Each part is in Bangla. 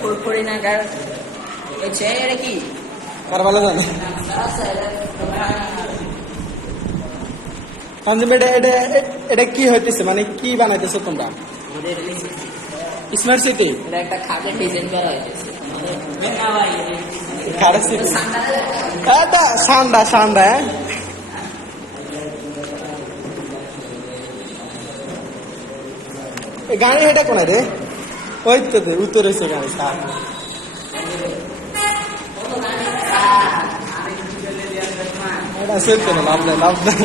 ফুরফুরি নাগার হচ্ছে এটা কি কার ভালো জানে এটা কি হইতেছে মানে কি বানাইতেছো তোমরা স্মার্ট সিটি এটা একটা খাটের ডিজাইন করা হয়েছে খাটের সিটি এটা সান্ডা সান্ডা গাড়ি এটা কোন রে ওই তো উত্তর হয়েছে গাড়ি এটা চলছে না লাভ নাই লাভ নাই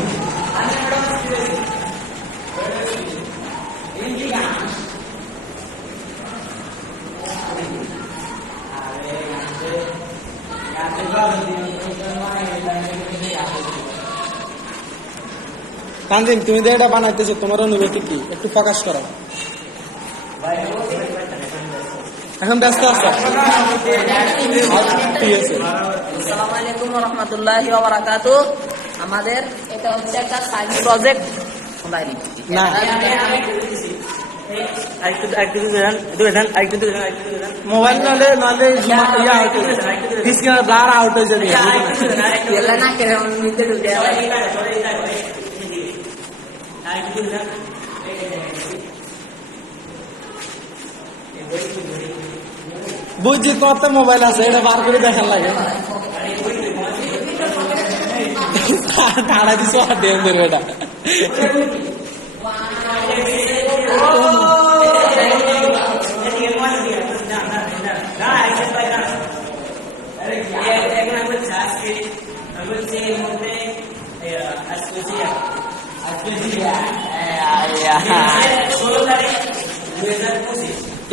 তানজিম তুমি যে এটা বানাইতেছো তোমার অনুভূতি কি একটু প্রকাশ করো এখন ব্যস্ত আছো ঠিক আছে আসসালামু আলাইকুম ওয়া রাহমাতুল্লাহি ওয়া বারাকাতুহু আমাদের এটা হচ্ছে একটা সাইন্স প্রজেক্ট না মোবাইল নালে নালে ইয়া আউট ডিসকার ব্লার আউট হয়ে যাবে ಎಲ್ಲ ನಾ ಕೆರೆ ನಿಂತೆ ದುಡ್ಡು বুঝছি কত মোবাইল আছে এটা বার করে দেখার লাগে তাড়া দিছো আর দেন দেবে এটা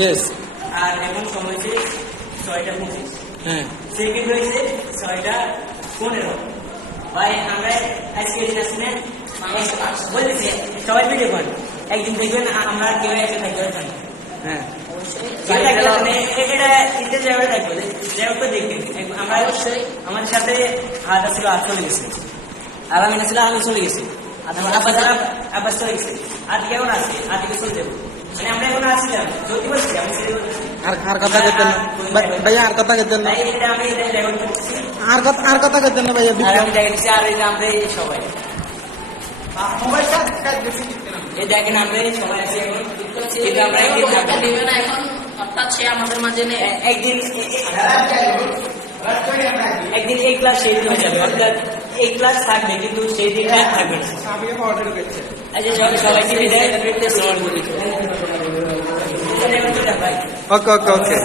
Yes. আর এখন সময় হচ্ছে 6:25 হ্যাঁ সেকেন্ড হয়েছে 6:15 ভাই আমরা আজকে দিন আসলে বলতেছি সবাই ভিডিও করেন একদিন দেখবেন আমরা কেউ এসে থাকতে পারি হ্যাঁ এটা ইতে যাবে থাকবে যাবে দেখবেন আমরা অবশ্যই আমাদের সাথে হাত ছিল আর চলে গেছে আর আমি ছিল আমি চলে গেছি আবার চলে গেছে আর কেমন আছে আর দিকে চলে যাবো মানে আমরা এখন আসছিলাম যদি বলছি আমি আর কথা কেতেন ভাইয়া আর কথা কেতেন না আর কথা কেতেন না ভাইয়া আমি দেখছি আর এই আমরা সবাই মোবাইল এই দেখেন আমরা সবাই আছি এখন কিন্তু আমরা একটা দিবে না এখন অর্থাৎ সে আমাদের মাঝে নেই একদিন এই ক্লাস সেই দিন হয়ে যাবে অর্থাৎ এই ক্লাস থাকবে কিন্তু সেই দিন থাকবে আচ্ছা সবাইকে বিদায় করতে সময় করি ওকে ওকে ওকে